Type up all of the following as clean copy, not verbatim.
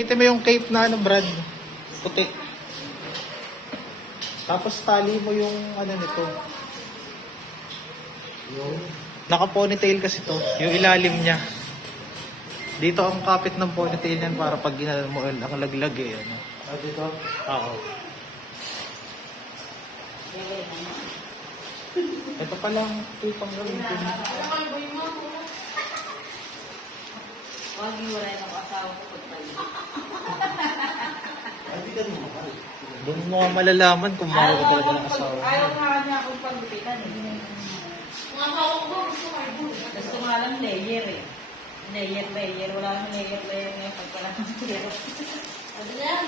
Kita mo yung cape na ano, Brad? Puti. Tapos tali mo yung ano nito. Yung naka-ponytail kasi to. Yung ilalim niya. Dito ang kapit ng ponytail niyan para pag ginala mo ang laglag eh. Ano. Dito? Oo. Ito pa lang. Ito yung pang gamitin. Huwag iwalay ng asawa ko pagpalit. Doon mo nga malalaman kung mahal ka talaga ng asawa. Ayaw nga niya akong paglupitan eh. Gusto nga lang layer eh. Layer. Wala nang layer ngayon pagpala ng pero. Ano yan?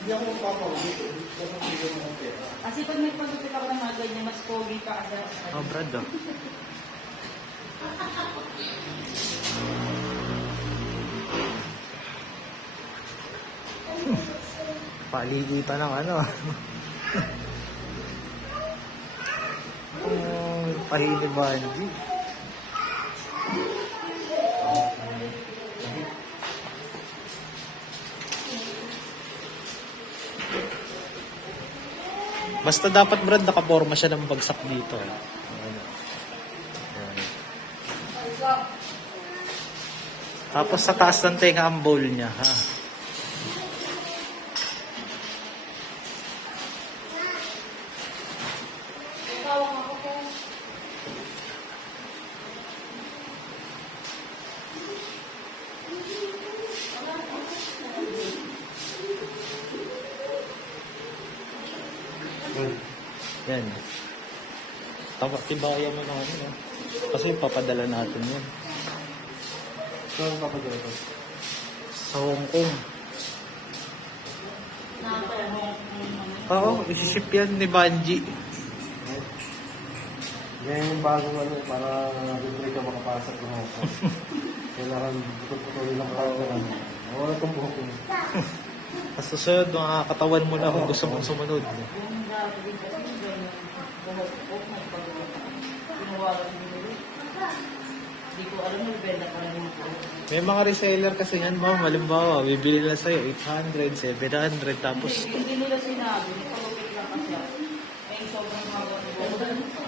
Hindi ako magpapawag. Kasi pag may paglupit ako ng mga ganyan, mas pogi pa kasi ako sa Oh, Brad oh. Paligitan ng ano. Oh, pahili Banji. Basta dapat, Brad, nakaporma siya ng bagsak dito. Ayan. Tapos sa taas ng tenga ang bowl niya, ha? Yan. Tibayan mo na ano. Kasi papadala natin yan. Saan papadala ko? Sa Hong Kong. Oo, isiship yan ni Banji. Yan yung bagong ano, para bibili ka makapasok ng Hong Kong. Kailangan putulin lang ka lang. Wala itong buhok mo. Sa susunod, mga katawan mo na kung gusto mong sumunod. yung dati din kasi yung ganyan. Buhok may paglupitan. Pinuwagan nila. Hindi ko alam na benda pa rin yung buhok. May mga reseller kasi yan, ma'am. Halimbawa, bibili nila sa'yo 800, 700, tapos Hindi nila sinabi, paglupit lang kasi ako. May sobrang haba ng buhok.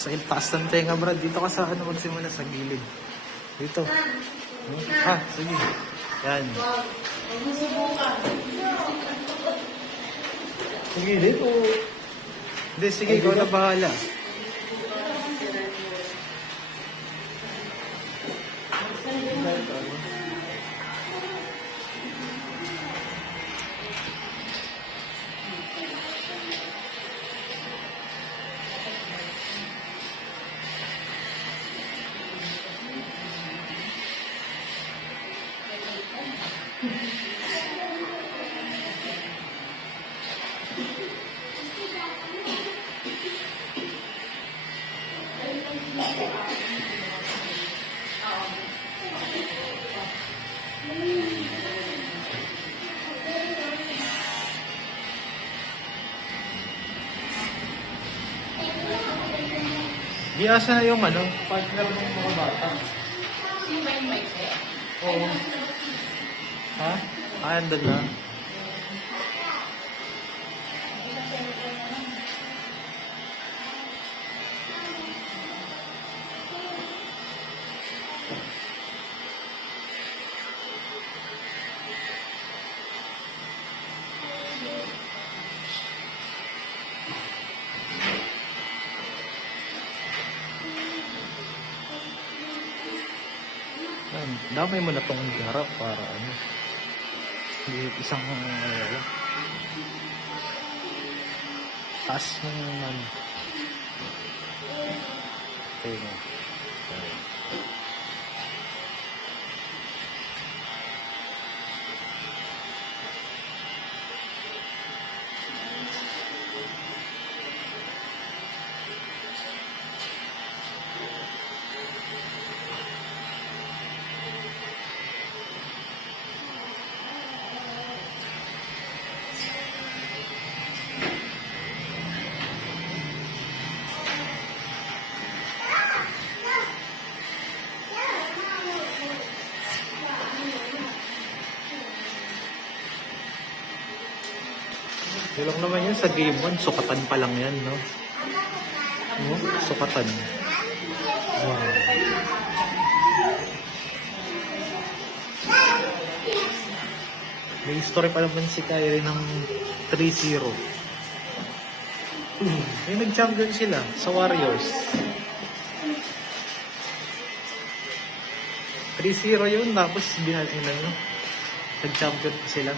sa taas ng tenga, Brad. Dito ka sa ano, magsimula sa gilid. Dito. Ha, sige. Yan. Sige, dito. Hindi, sige, ikaw na bahala. Asa na yung ano, partner ng mga bata. Sino ba yung mic eh? Oo. Ha? Andun na. Damay mo na tong harap para ano. Isang taas ng ano. Tenga. Yun lang naman yun sa game 1. Sukatan pa lang yan, no? Sukatan. Wow. May history pa naman si Kyrie ng 3-0. May nag-champion sila sa Warriors. 3-0 yun, tapos nag-champion pa sila.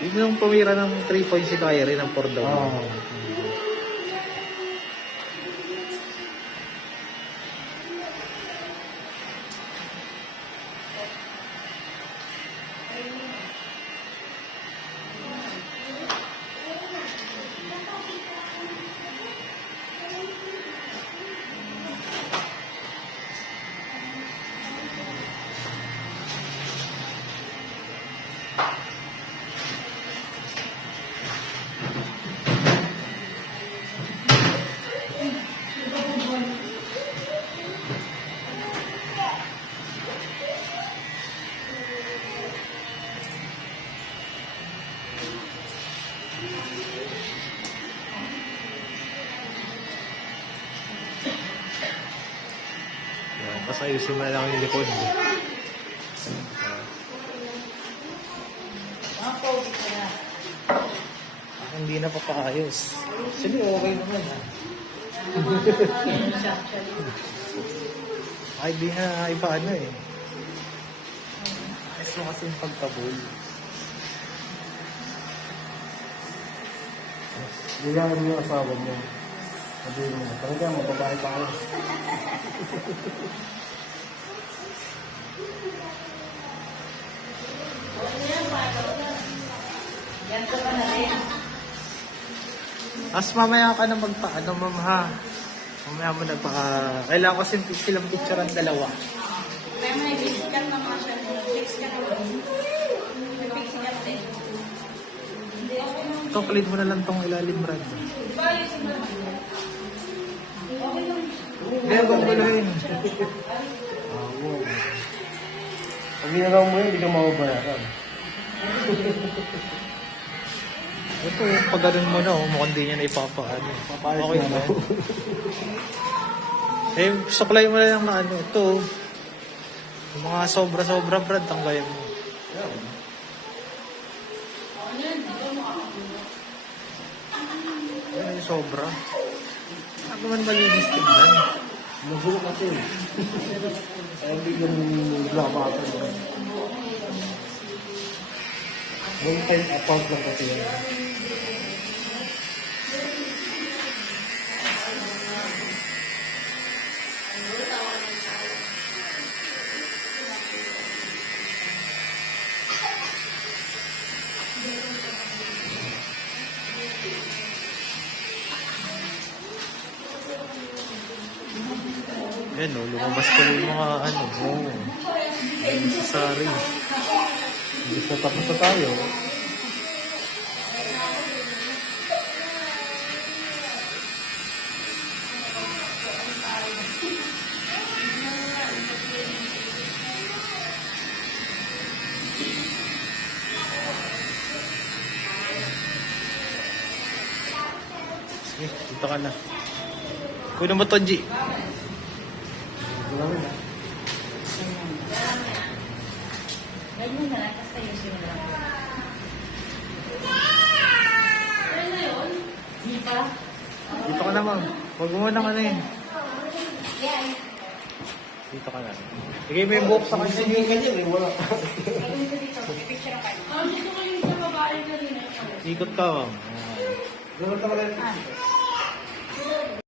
Yun yung pumira ng 3 points si Kyrie ng 4 down. Tapos ayusin mo na lang yung likod. Hindi na papaayos. Sige, okay naman ha. Ay, di na iba ano eh. Ayos mo kasi yung pagkabul. Bilangan mo yung asawa mo. Sabihin mo, talaga mababae pa ako. Yan ko pa na rin. As mamaya ka na magpaano, ma'am ha. Mamaya mo kailangan ko silang picture ang dalawa. Kaya may fix ka naman siya. Fix ka naman. May fix ka din. Hindi ako naman. Ito, clean mo na lang tong ilalim, Brad. Di ba ayusin mo naman? Okay lang. Hindi, gagulahin. Pag ginagawa mo yun, hindi ka mababayaran. Ito, pag ganun mo na, mukhang di niya na ipapaano. Papayos Okay na na. ako. Eh, suklay mo na lang na ano. Ito, yung mga sobra-sobra, Brad, tanggayan mo. Ano yung sobra? Ano man malinis tignan? Magulo kasi. Kaya biglang naglabasan mo. One time apart lang kasi yan. Yan o, lumabas ko yung mga ano. Necessary. Hindi na tapos na tayo. Sige, dito ka na. Kunin mo to, G. Wala rin ah. Ganyan na lang, kasi ayusin mo lang. Ano na yun? Hindi pa? Dito ka na, ma'am. Huwag mo muna ka na yun. Dito ka na. Bigay mo yung buhok sa kanya. Sige ganyan eh, wala. Picture ka. Dito ko yung sa babae kanina. Ikot ka, ma'am. Ganun talaga.